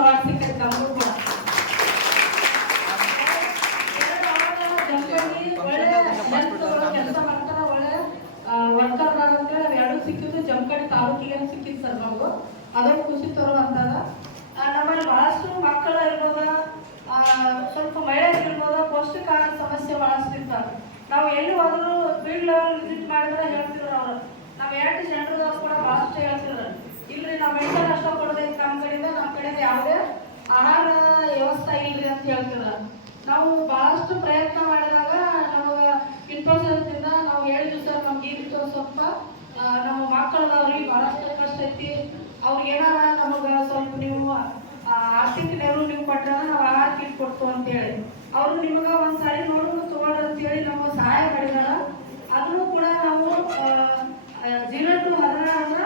Award ಸಿಕ್ಕೈತೆ ನಮಗೂ ಕೂಡ ಕೆಲಸ ಮಾಡ್ತಾರ ಒಳ್ಳೆ ವರ್ಕರ್ ಅಂತ ಎರಡು ಸಿಕ್ಕಿದ್ದು ಜಮಖಂಡಿ ತಾಲೂಕಿಗೆ ಸಿಕ್ಕಿತ್ತು ಸರ್ ನಾವು ಅದೊಂದು ಖುಷಿ ತರುವಂತದ ನಮ್ಮಲ್ಲಿ ಬಹಳಷ್ಟು ಮಕ್ಕಳು ಇರ್ಬೋದ? ಆ, ಸ್ವಲ್ಪ ಮಹಿಳೆಯರು ಇರ್ಬೋದ? ಪೌಷ್ಟಿಕ ಆಹಾರ ಸಮಸ್ಯೆ ಬಹಳಷ್ಟು ಇರ್ತಾರೆ ನಾವು ಎಲ್ಲಿ ಹೋದ್ರು ಫೀಲ್ಡ್ ಲೆವೆಲ್ ವಿಸಿಟ್ ಮಾಡಿದ್ರೆ ಹೇಳ್ತಿದ್ರು ಅವರು. ನಾವು ಎರಡು ಜನರು ಕೂಡ ಬಹಳಷ್ಟು ಹೇಳ್ತಿದ್ರು. ಇಲ್ರಿ, ನಾವು ಮೆಡಿಕಲ್ ಅಷ್ಟ ಕೊಡ್ಬೇಕು. ನಮ್ಮ ಕಡೆಯಿಂದ ನಮ್ಮ ಕಡೆಯಿಂದ ಯಾವುದೇ ಆಹಾರ ವ್ಯವಸ್ಥೆ ಇಲ್ರಿ ಅಂತ ಹೇಳ್ತಾರೆ. ನಾವು ಬಹಳಷ್ಟು ಪ್ರಯತ್ನ ಮಾಡಿದಾಗ ನಮಗೆ ಇನ್ಫೋಸಿಸ್ದಿಂದ ನಾವು ಹೇಳಿದ್ವಿ ಸರ್, ನಮ್ಗೆ ಈ ಸ್ವಲ್ಪ ನಮ್ಮ ಮಕ್ಕಳದವ್ರಿಗೆ ಬಹಳಷ್ಟು ಕಷ್ಟ ಐತಿ. ಅವ್ರಿಗೆ ಏನಾರ ನಮಗೆ ಸ್ವಲ್ಪ ನೀವು ಆರ್ಥಿಕ ನೆರವು ನೀವು ಕೊಟ್ಟಾಗ ನಾವು ಆಹಾರ ಕಿಟ್ ಕೊಡ್ತು ಅಂತ ಹೇಳಿ ಅವರು ನಿಮಗೆ ಒಂದು ಸಾರಿ ನೋಡು ತಗೊಳ್ರಿ ಅಂತ ಹೇಳಿ ನಮಗೆ ಸಹಾಯ ಮಾಡಿದಾರ ಅದನ್ನು ಕೂಡ ನಾವು ಜೀರೋ ಟು ಹದಿನಾರರ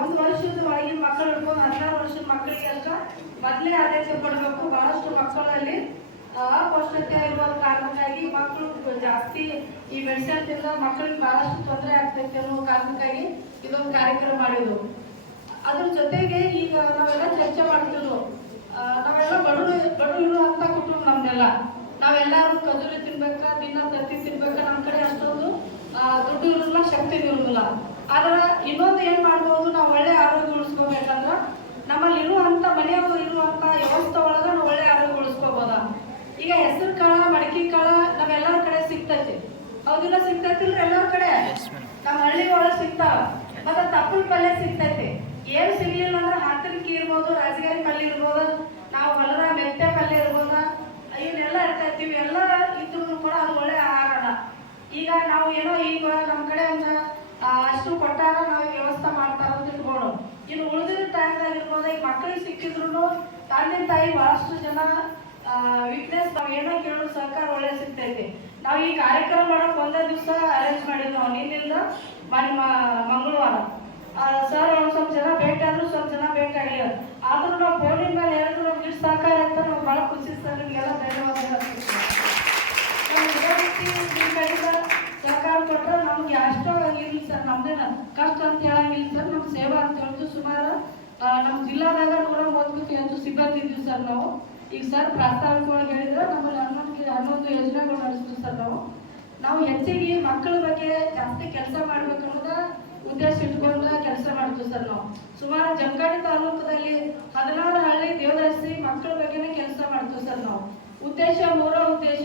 ಒಂದು ವರ್ಷದ ಒಳಗಿನ ಮಕ್ಕಳು ಹಿಡ್ಕೊಂಡು ಹದಿನಾರು ವರ್ಷದ ಮಕ್ಕಳಿಗೆ ಅಷ್ಟ ಮೊದಲೇ ಆದೇಶ ಕೊಡಬೇಕು. ಬಹಳಷ್ಟು ಮಕ್ಕಳಲ್ಲಿ ಅಪೌಷ್ಟಿಕತೆ ಇರುವ ಕಾರಣಕ್ಕಾಗಿ ಮಕ್ಕಳು ಜಾಸ್ತಿ ಈ ಮೆಡಿಸನ್ ತಿಂದ ಮಕ್ಕಳಿಗೆ ಬಹಳಷ್ಟು ತೊಂದರೆ ಆಗ್ತೈತೆ ಅನ್ನೋ ಕಾರಣಕ್ಕಾಗಿ ಇದೊಂದು ಕಾರ್ಯಕ್ರಮ ಮಾಡಿದ್ರು. ಅದ್ರ ಜೊತೆಗೆ ಈಗ ನಾವೆಲ್ಲ ಚರ್ಚೆ ಮಾಡ್ತಿದ್ರು. ನಾವೆಲ್ಲ ಬಡವರು ಬಡವರು ಇರುವಂತ ಕುಟುಂಬ ನಮ್ದೆಲ್ಲ. ನಾವೆಲ್ಲರೂ ಕದುರಿ ತಿನ್ಬೇಕ, ದಿನ ತತ್ತಿ ತಿನ್ಬೇಕ ನಮ್ಮ ಕಡೆ ಅಷ್ಟೊಂದು ದುಡ್ಡು ಇರೋದಿಲ್ಲ, ಶಕ್ತಿ ಇರೋದಿಲ್ಲ. ಆದ್ರೆ ಇನ್ನೊಂದು ಏನ್ ಮಾಡ್ಬೋದು, ನಾವು ಒಳ್ಳೆ ಆರೋಗ್ಯ ಉಳಿಸ್ಕೋಬೇಕಂದ್ರ ನಮ್ಮಲ್ಲಿ ಇರುವಂತ ಮನೆಯವರು ಇರುವಂತ ವ್ಯವಸ್ಥೆ ಒಳಗ ನಾವು ಒಳ್ಳೆ ಆರೋಗ್ಯ ಉಳಿಸ್ಕೋಬೋದ? ಈಗ ಹೆಸರು ಕಾಳ ಮಡಕಿ ಕಾಳ ನಾವೆಲ್ಲರ ಕಡೆ ಸಿಗ್ತೈತಿ. ಹೌದಿಲ್ಲ ಸಿಗ್ತೈತಿಲ್ರಿ ಎಲ್ಲರ ಕಡೆ? ನಮ್ಮ ಹಳ್ಳಿ ಒಳಗೆ ಸಿಗ್ತಾವ. ಮತ್ತೆ ತಪ್ಪಲ್ ಪಲ್ಯ ಸಿಗ್ತೈತಿ. ಏನ್ ಸಿಗ್ಲಿಲ್ಲ ಅಂದ್ರೆ ಹಾತಲ್ಕಿ ಇರ್ಬೋದು ರಾಜಗಾರಿ ಪಲ್ಯ ಇರ್ಬೋದು ನಾವು ಹೊಲದ ಮೆತ್ತೆ ಪಲ್ಯ ಇರ್ಬೋದ ಇವನ್ನೆಲ್ಲ ಇರ್ತೈತಿ ಇವೆಲ್ಲ ಇದ್ರು ಕೂಡ ಅದು ಒಳ್ಳೆ ಆಹಾರನ. ಈಗ ನಾವು ಏನೋ ಈಗ ನಮ್ಮ ಕಡೆ ಒಂದು ಅಷ್ಟು ಕೊಟ್ಟಾಗ ನಾವು ವ್ಯವಸ್ಥೆ ಮಾಡ್ತಾರ ಅಂತ ಇಟ್ಕೊಂಡು ಇನ್ನು ಉಳಿದಿದ್ದ ಟೈಮ್ದಾಗ ಇರ್ಬೋದು ಈಗ ಮಕ್ಕಳಿಗೆ ಸಿಕ್ಕಿದ್ರು ತಂದೆ ತಾಯಿ ಬಹಳಷ್ಟು ಜನ ವೀಕ್ನೆಸ್ ನಾವು ಏನೋ ಕೇಳೋ ಸರ್ಕಾರ ಒಳ್ಳೆ ಸಿಗ್ತೈತಿ ನಾವು ಈ ಕಾರ್ಯಕ್ರಮ ಮಾಡಕ್ ಒಂದೇ ದಿವಸ ಅರೇಂಜ್ ಮಾಡಿದ್ವಿ ನಿನ್ನಿಂದ ಮನೆ ಮಂಗಳವಾರ. ಸರ್ ಅವ್ರು ಸ್ವಲ್ಪ ಜನ ಆದ್ರು ಸ್ವಲ್ಪ ಜನ ಬೇಕಾಗಿಲ್ಲ ಆದರೂ ನಾವು ಫೋನಿನ ಮೇಲೆ ಹೇಳಿದ್ರು ನಮ್ಗೆ ಇಷ್ಟು ಸಹಕಾರ ಅಂತ ನಾವು ಬಹಳ ಖುಷಿ ಸರ್, ನಿಮಗೆಲ್ಲ ಧನ್ಯವಾದಗಳು. ಹೇಳ್ತೀವಿ ಸರ್ಕಾರ ಕೊಟ್ಟರೆ ನಮ್ಗೆ ಅಷ್ಟೋ ಇರ್ಲಿ ಸರ್ ನಮ್ದೇನ ಕಷ್ಟ ಅಂತ ಹೇಳಂಗಿಲ್ಲ ಸರ್. ನಮ್ಮ ಸೇವಾ ಅಂತ ಹೇಳ್ತು ಸುಮಾರು ನಮ್ಮ ನಮ್ ಜಿಲ್ಲಾದಾಗ ನೂರ ಮೂವತ್ತಕ್ಕೂ ಹೆಚ್ಚು ಸಿಬ್ಬಂದಿ ಸರ್ ನಾವು. ಈಗ ಸರ್ ಪ್ರಾಸ್ತಾವಿಕವಾಗಿ ಹೇಳಿದ್ರೆ ನಮ್ಮಲ್ಲಿ ಹನ್ನೊಂದು ಹನ್ನೊಂದು ಯೋಜನೆಗಳು ನಡೆಸ್ತೀವಿ ಸರ್ ನಾವು. ನಾವು ಹೆಚ್ಚಿಗೆ ಮಕ್ಕಳ ಬಗ್ಗೆ ಜಾಸ್ತಿ ಕೆಲಸ ಮಾಡ್ಬೇಕು ಅನ್ನೋದ ಉದ್ದೇಶ ಇಟ್ಕೊಂಡ ಕೆಲಸ ಮಾಡ್ತೀವಿ ಸರ್ ನಾವು. ಸುಮಾರು ಜಂಕಾಡಿ ತಾಲೂಕದಲ್ಲಿ ಹದಿನಾರು ಹಳ್ಳಿ ದೇವದರ್ಶಿ ಮಕ್ಕಳ ಬಗ್ಗೆನೇ ಕೆಲಸ ಮಾಡ್ತೀವಿ ಸರ್ ನಾವು. ಉದ್ದೇಶ ಮೂರೋ ಉದ್ದೇಶ.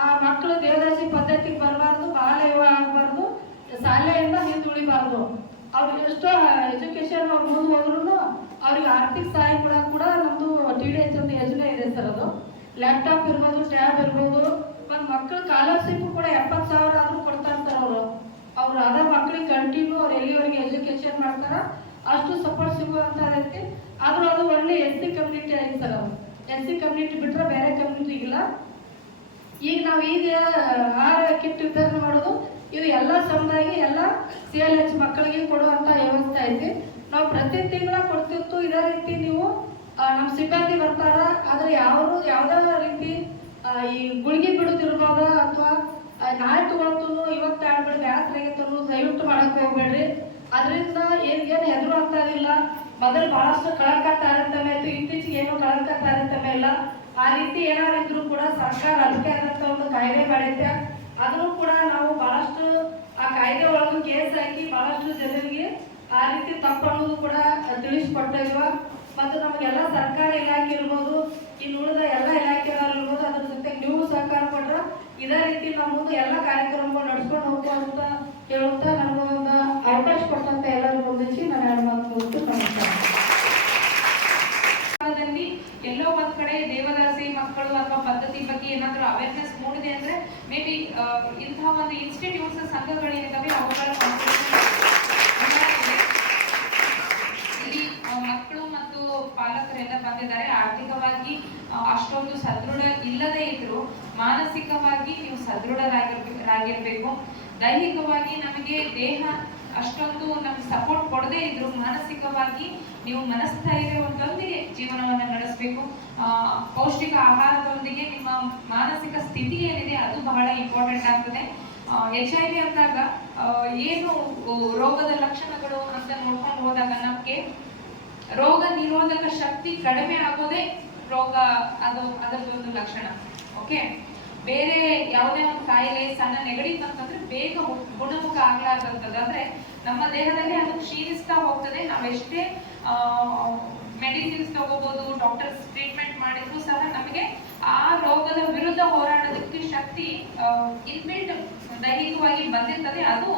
ಆ ಮಕ್ಕಳು ದೇವದರ್ಶಿ ಪದ್ಧತಿಗೆ ಬರಬಾರ್ದು ಬಾಲ್ಯವ ಆಗಬಾರ್ದು ಶಾಲೆಯಿಂದ ಹಿಂದುಳಿಬಾರ್ದು ಅವ್ರಿಗೆ ಎಷ್ಟೋ ಎಜುಕೇಶನ್ ಅವ್ರು ಮುಂದೆ ಹೋದ್ರು ಅವ್ರಿಗೆ ಆರ್ಥಿಕ ಸಹಾಯ ಕೂಡ ಕೂಡ ನಮ್ದು ಟಿ ಡಿ ಎಚ್ ಅಂತ ಯೋಜನೆ ಇದೆ ಸರ್ ಅದು. ಲ್ಯಾಪ್ಟಾಪ್ ಇರ್ಬೋದು ಟ್ಯಾಬ್ ಇರ್ಬೋದು, ಮತ್ತು ಮಕ್ಕಳ ಸ್ಕಾಲರ್ಶಿಪ್ ಕೂಡ ಎಪ್ಪತ್ತು ಸಾವಿರ ಆದ್ರೂ ಕೊಡ್ತಾ ಇರ್ತಾರೆ ಅವರು. ಅವ್ರು ಅದ ಮಕ್ಕಳಿಗೆ ಕಂಟಿನ್ಯೂ ಅವ್ರು ಎಲ್ಲಿವರೆಗೆ ಎಜುಕೇಶನ್ ಮಾಡ್ತಾರ ಅಷ್ಟು ಸಪೋರ್ಟ್ ಸಿಗುವಂತ ಐತಿ ಆದರೂ ಅದು ಒಳ್ಳೆ ಎಸ್ ಸಿ ಕಮ್ಯುನಿಟಿ ಐತಿ ಸರ್ ಅವರು ಎಸ್ ಸಿ ಕಮ್ಯುನಿಟಿ ಬಿಟ್ಟರೆ ಬೇರೆ ಕಮ್ಯುನಿಟಿ ಇಲ್ಲ ಈಗ ನಾವು ಈಗ ಆಹಾರ ಕಿಟ್ ವಿತರಣೆ ಮಾಡೋದು ಇದು ಎಲ್ಲ ಸಮುದಾಯಕ್ಕೆ ಎಲ್ಲ ಸಿ ಎಲ್ ಎಚ್ ಮಕ್ಕಳಿಗೆ ಕೊಡುವಂತ ವ್ಯವಸ್ಥೆ ಐತಿ. ನಾವು ಪ್ರತಿ ತಿಂಗಳ ಕೊಡ್ತಿತ್ತು ಇದೇ ರೀತಿ ನೀವು ನಮ್ಮ ಸಿಬ್ಬಂದಿ ಬರ್ತಾರ? ಆದ್ರೆ ಯಾರು ಯಾವ್ದೇ ರೀತಿ ಈ ಗುಳಿಗೆ ಬಿಡುತ್ತಿರ್ಬೋದ? ಅಥವಾ ನಾಳೆ ತಗೊಳ್ತು ಇವತ್ತು ಆಡ್ಬೇಡಿ ಬ್ಯಾಸ್ರ ಆಗೈತನ್ನು ದಯವಿಟ್ಟು ಮಾಡಕ್ ಹೋಗ್ಬೇಡ್ರಿ. ಅದರಿಂದ ಏನ್ ಏನ್ ಹೆದರು ಇಲ್ಲ ಮೊದಲು ಬಹಳಷ್ಟು ಕಳಂಕ ತಾರತಮ್ಯ ಇತ್ತು. ಇತ್ತೀಚೆಗೆ ಏನು ಕಳಂಕ ತಾರತಮ್ಯ ಇಲ್ಲ. ಆ ರೀತಿ ಏನಾದ್ರು ಇದ್ರು ಕೂಡ ಸರ್ಕಾರ ಅದಕ್ಕೆ ಆದಂತ ಒಂದು ಕಾಯ್ದೆ ಮಾಡೈತೆ ಅದನ್ನು ಕೂಡ ನಾವು ಬಹಳಷ್ಟು ಆ ಕಾಯ್ದೆ ಒಳಗೂ ಕೇಸ್ ಹಾಕಿ ಬಹಳಷ್ಟು ಜನರಿಗೆ ಆ ರೀತಿ ತಪ್ಪು ಅನ್ನೋದು ಕೂಡ ತಿಳಿಸ್ಕೊಟ್ಟಿರುವ ಮತ್ತು ನಮಗೆಲ್ಲ ಸರ್ಕಾರ ಇಲಾಖೆ ಇರ್ಬೋದು ಇನ್ನು ಉಳಿದ ಎಲ್ಲ ಇಲಾಖೆಗಳು ಇರ್ಬೋದು, ಅದ್ರ ಜೊತೆ ನೀವು ಸಹಕಾರ ಕೊಟ್ರ ಇದೇ ರೀತಿ ನಮ್ಮ ಮುಂದೆ ಎಲ್ಲ ಕಾರ್ಯಕ್ರಮಗಳು ನಡ್ಸ್ಕೊಂಡು ಹೋಗ್ತಾ ಅಂತ ಕೇಳುತ್ತಾ ನಮಗೊಂದು ಅವಕಾಶ ಕೊಟ್ಟಂತ ಎಲ್ಲರೂ ಮುಂದಿಸಿ ನಾನು ಎರಡು ಮಾತು ನಮಸ್ಕಾರ. ಕಾಲದಲ್ಲಿ ಎಲ್ಲೋ ಒಂದ್ ಕಡೆ ದೇವದಾಸಿ ಮಕ್ಕಳು ಅಥವಾ ಪದ್ಧತಿ ಬಗ್ಗೆ ಏನಾದ್ರೂ ಅವೇರ್ನೆಸ್ ಮೂಡಿದೆ ಅಂದ್ರೆ ಮೇ ಬಿ ಇಂತಹ ಒಂದು ಇನ್ಸ್ಟಿಟ್ಯೂಟ್ಸ್ ಸಂಘಗಳೇನಿದ್ದಾವೆ ಅವುಗಳ ಮಕ್ಕಳು ಮತ್ತು ಪಾಲಕರೆಲ್ಲ ಬಂದಿದ್ದಾರೆ. ಆರ್ಥಿಕವಾಗಿ ಅಷ್ಟೊಂದು ಸದೃಢ ಇಲ್ಲದೆ ಇದ್ರು ಮಾನಸಿಕವಾಗಿ ನೀವು ಸದೃಢರಾಗಿರ್ಬೇಕು ದೈಹಿಕವಾಗಿ ನಮಗೆ ದೇಹ ಅಷ್ಟೊಂದು ನಮ್ಗೆ ಸಪೋರ್ಟ್ ಕೊಡದೇ ಇದ್ರು ಮಾನಸಿಕವಾಗಿ ನೀವು ಮನಸ್ಥೈರ್ಯವೊಂದಿಗೆ ಜೀವನವನ್ನ ನಡೆಸಬೇಕು. ಪೌಷ್ಟಿಕ ಆಹಾರದೊಂದಿಗೆ ನಿಮ್ಮ ಮಾನಸಿಕ ಸ್ಥಿತಿ ಏನಿದೆ ಅದು ಬಹಳ ಇಂಪಾರ್ಟೆಂಟ್ ಆಗ್ತದೆ. ಎಚ್ ಐ ವಿ ಅಂದಾಗ ಏನು ರೋಗದ ಲಕ್ಷಣಗಳು ಅಂತ ನೋಡ್ಕೊಂಡು ಹೋದಾಗ ನಮಗೆ ರೋಗ ನಿರೋಧಕ ಶಕ್ತಿ ಕಡಿಮೆ ಆಗೋದೇ ರೋಗ ಅದು ಅದರದ್ದು ಒಂದು ಲಕ್ಷಣ. ಓಕೆ ಬೇರೆ ಯಾವುದೇ ಒಂದು ಕಾಯಿಲೆ, ಸಣ್ಣ ನೆಗಡಿ ಅಂತಂದ್ರೆ ಬೇಗ ಗುಣಮುಖ ಆಗ್ಲಾರ್ದಂಥದ್ದು ಅಂದ್ರೆ ನಮ್ಮ ದೇಹದಲ್ಲಿ ಅದು ಕ್ಷೀಣಿಸ್ತಾ ಹೋಗ್ತದೆ. ನಾವೆಷ್ಟೇ ಮೆಡಿಸಿನ್ಸ್ ತಗೋಬಹುದು ಡಾಕ್ಟರ್ಸ್ ಟ್ರೀಟ್ಮೆಂಟ್ ಮಾಡಿದ್ರು ಸಹ ನಮಗೆ ಆ ರೋಗದ ವಿರುದ್ಧ ಹೋರಾಡೋದಕ್ಕೆ ಶಕ್ತಿ ಇನ್ಬಿಲ್ಟ್ ದೈಹಿಕವಾಗಿ ಬಂದಿರ್ತದೆ. ಅದು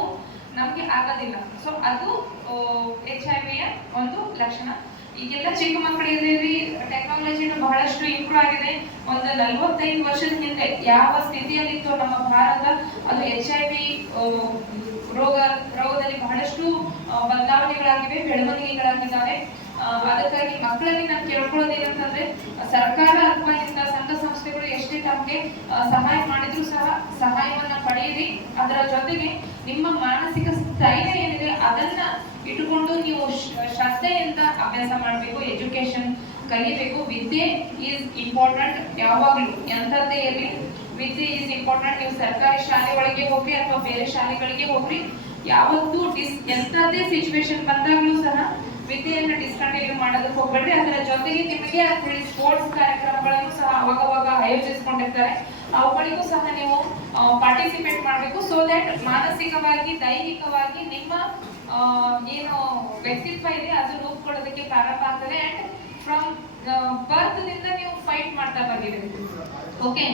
ನಮಗೆ ಆಗೋದಿಲ್ಲ. ಸೊ ಅದು ಎಚ್ ಐ ವಿಯ ಒಂದು ಲಕ್ಷಣ. ಈಗೆಲ್ಲ ಚಿಕ್ಕ ಮಕ್ಕಳಿದ್ದೀವಿ ಟೆಕ್ನಾಲಜಿ ಬಹಳಷ್ಟು ಇಂಪ್ರೂವ್ ಆಗಿದೆ. ಒಂದು ನಲವತ್ತೈದು ವರ್ಷದ ಹಿಂದೆ ಯಾವ ಸ್ಥಿತಿಯಲ್ಲಿತ್ತು ನಮ್ಮ ಭಾರತ, ಅದು ಎಚ್ ಐ ವಿ ರೋಗ, ರೋಗದಲ್ಲಿ ಬಹಳಷ್ಟು ಬದಲಾವಣೆಗಳಾಗಿವೆ, ಬೆಳವಣಿಗೆಗಳಾಗಿದ್ದಾವೆ. ಅದಕ್ಕಾಗಿ ಮಕ್ಕಳಲ್ಲಿ ನಾನು ಕೇಳ್ಕೊಳ್ಳೋದೇನಂತಂದ್ರೆ ಸರ್ಕಾರ ಅಥವಾ ಇಂಥ ಸಂಘ ಸಂಸ್ಥೆಗಳು ಎಷ್ಟೇ ತಮಗೆ ಸಹಾಯ ಮಾಡಿದ್ರು ಸಹ ಸಹಾಯವನ್ನ ಪಡೆಯಿರಿ. ಅದರ ಜೊತೆಗೆ ನಿಮ್ಮ ಮಾನಸಿಕ ಸ್ಥೈರ್ಯ ಏನಿದೆ, ಅದನ್ನ ಇಟ್ಟುಕೊಂಡು ನೀವು ಶ್ರದ್ಧೆಯಿಂದ ಅಭ್ಯಾಸ ಮಾಡಬೇಕು ಎಜುಕೇಶನ್ ಕಲಿಬೇಕು. ವಿದ್ಯೆ ಈಸ್ ಇಂಪಾರ್ಟೆಂಟ್ ಯಾವಾಗಲೂ. ಎಂಥದ್ದೇ ಇರಲಿ ವಿದ್ಯೆ ಇಸ್ ಇಂಪಾರ್ಟೆಂಟ್ ನೀವು ಸರ್ಕಾರಿ ಶಾಲೆಗಳಿಗೆ ಹೋಗ್ರಿ ಅಥವಾ ಬೇರೆ ಶಾಲೆಗಳಿಗೆ ಹೋಗ್ರಿ. ಯಾವತ್ತೂ ಡಿಸ್ ಎಂಥದ್ದೇ ಸಿಚುವೇಶನ್ ಬಂದಾಗಲೂ ಸಹ ವಿದ್ಯೆಯನ್ನು ಡಿಸ್ಕಂಟಿನ್ಯೂ ಮಾಡೋದಕ್ಕೆ ಹೋಗ್ಬೇಡ್ರಿ. ಅದರ ಜೊತೆಗೆ ನಿಮಗೆ ಸ್ಪೋರ್ಟ್ಸ್ ಕಾರ್ಯಕ್ರಮಗಳನ್ನು ಸಹ ಅವಾಗವಾಗ ಆಯೋಜಿಸ್ಕೊಂಡಿರ್ತಾರೆ. ಅವುಗಳಿಗೂ ಸಹ ನೀವು ಪಾರ್ಟಿಸಿಪೇಟ್ ಮಾಡಬೇಕು. ಸೊ ದಟ್ ಮಾನಸಿಕವಾಗಿ, ದೈಹಿಕವಾಗಿ ನಿಮ್ಮ ಏನು ವ್ಯಕ್ತಿತ್ವ ಇದೆ, ಅದು ರೂಪುಕೊಳ್ಳೋದಕ್ಕೆ ಪ್ರಾರಂಭ ಆಗ್ತದೆ. ಅಂಡ್ ಫ್ರಮ್ ಬರ್ತ್ದಿಂದ ನೀವು ಫೈಟ್ ಮಾಡ್ತಾ ಬಂದಿದ್ದೀರಿ. ಓಕೆ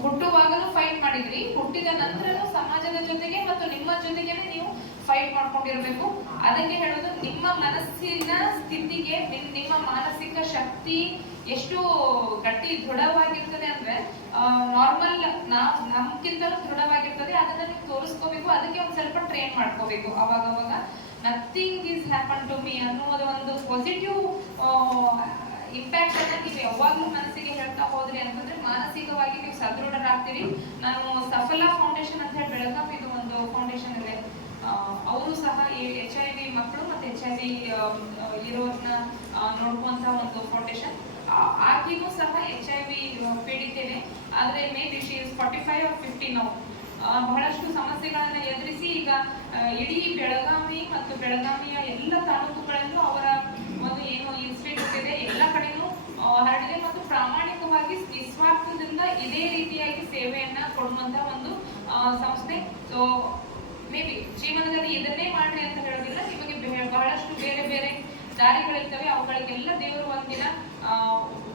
ಹುಟ್ಟುವಾಗಲೂ ಫೈಟ್ ಮಾಡಿದ್ರಿ. ಹುಟ್ಟಿದ ನಂತರನೂ ಸಮಾಜದ ಜೊತೆಗೆ ಮತ್ತು ನಿಮ್ಮ ಜೊತೆಗೆ ನೀವು ಫೈಟ್ ಮಾಡ್ಕೊಂಡಿರ್ಬೇಕು. ಅದಕ್ಕೆ ಹೇಳೋದು, ನಿಮ್ಮ ಮನಸ್ಸಿನ ಸ್ಥಿತಿಗೆ, ನಿಮ್- ನಿಮ್ಮ ಮಾನಸಿಕ ಶಕ್ತಿ ಎಷ್ಟು ಗಟ್ಟಿ ದೃಢವಾಗಿರ್ತದೆ ಅಂದ್ರೆ ನಾರ್ಮಲ್ ನಾವ್ ನಮ್ಗಿಂತಲೂ ದೃಢವಾಗಿರ್ತದೆ. ಅದನ್ನ ನೀವು ತೋರಿಸ್ಕೋಬೇಕು. ಅದಕ್ಕೆ ಒಂದ್ ಸ್ವಲ್ಪ ಟ್ರೈನ್ ಮಾಡ್ಕೋಬೇಕು. ಅವಾಗ ಅವಾಗ nothing is happen to me ಅನ್ನೋದು ಒಂದು ಪಾಸಿಟಿವ್ ಇಂಪ್ಯಾಕ್ಟ್ ಅನ್ನ ನೀವು ಯಾವಾಗ್ಲೂ ಮನಸ್ಸಿಗೆ ಹೇಳ್ತಾ ಹೋದ್ರಿ ಅಂತಂದ್ರೆ ಮಾನಸಿಕವಾಗಿ ನೀವು ಸದೃಢರಾಗ್ತೀರಿ. ನಾನು ಸಫಲ ಫೌಂಡೇಶನ್ ಅಂತ ಹೇಳಿ ಬೆಳಗಾವಿ ಇದು ಒಂದು ಫೌಂಡೇಶನ್ ಇದೆ. ಅವರು ಸಹ ಈ ಎಚ್ ಐ ವಿ ಮಕ್ಕಳು ಮತ್ತೆ ಎಚ್ ಐ ವಿ ಇರೋರ್ನ ಆ, ನೋಡ್ಕೊಂತ ಒಂದು ಫೌಂಡೇಶನ್ ಆಕೆಗೂ ಸಹ ಎಚ್ ಐ ವಿ ಪೀಡಿತೇನೆ ಆದ್ರೆ may be she is forty five or fifty ನಾವು ಬಹಳಷ್ಟು ಸಮಸ್ಯೆಗಳನ್ನ ಎದುರಿಸಿ ಈಗ ಇಡೀ ಬೆಳಗಾವಿ ಮತ್ತು ಬೆಳಗಾವಿಯ ಎಲ್ಲ ತಾಲೂಕುಗಳಲ್ಲೂ ಅವರ ಒಂದು ಏನು ಇನ್ಸ್ಟಿಟ್ಯೂಟ್ ಇದೆ ಎಲ್ಲ ಕಡೆನೂ ಆ, ಹರಡಿದೆ ಮತ್ತು ಪ್ರಾಮಾಣಿಕವಾಗಿ ನಿಸ್ವಾರ್ಥದಿಂದ ಇದೇ ರೀತಿಯಾಗಿ ಸೇವೆಯನ್ನ ಕೊಡುವಂತ ಒಂದು ಸಂಸ್ಥೆ. ಸೊ ಮೇ ಬಿ ಜೀವನದಲ್ಲಿ ಇದನ್ನೇ ಮಾಡ್ರಿ ಅಂತ ಹೇಳೋದಿಲ್ಲ, ನಿಮಗೆ ಬಹಳಷ್ಟು ಬೇರೆ ಬೇರೆ ದಾರಿಗಳಿರ್ತವೆ, ಅವುಗಳಿಗೆಲ್ಲ ದೇವರು ಒಂದಿನ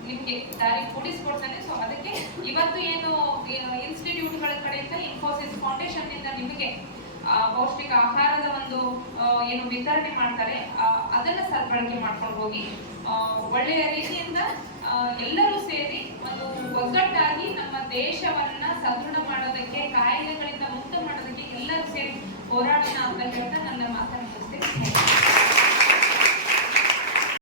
ನಿಮಗೆ ದಾರಿ ಕೂಡಿಸ್ಕೊಡ್ತಾನೆ. ಸೊ ಅದಕ್ಕೆ ಇವತ್ತು ಏನು ಇನ್ಸ್ಟಿಟ್ಯೂಟ್ಗಳ ಕಡೆಯಿಂದ ಇನ್ಫೋಸಿಸ್ ಫೌಂಡೇಶನ್ ಇಂದ ನಿಮಗೆ ಪೌಷ್ಟಿಕ ಆಹಾರದ ಒಂದು ಏನು ವಿತರಣೆ ಮಾಡ್ತಾರೆ ಅದನ್ನ ಸದ್ಬಳಕೆ ಮಾಡ್ಕೊಂಡು ಹೋಗಿ ಒಳ್ಳೆಯ ರೀತಿಯಿಂದ ಎಲ್ಲರೂ ಸೇರಿ ಒಂದು ಒಗ್ಗಟ್ಟಾಗಿ ನಮ್ಮ ದೇಶವನ್ನ ಸದೃಢ ಮಾಡೋದಕ್ಕೆ, ಕಾಯಿಲೆಗಳಿಂದ ಮುಕ್ತ ಮಾಡೋದಕ್ಕೆ ಎಲ್ಲರೂ ಸೇರಿ ಹೋರಾಡೋಣ ಅಂತ ಹೇಳ್ತಾ ನನ್ನ ಮಾತನ್ನ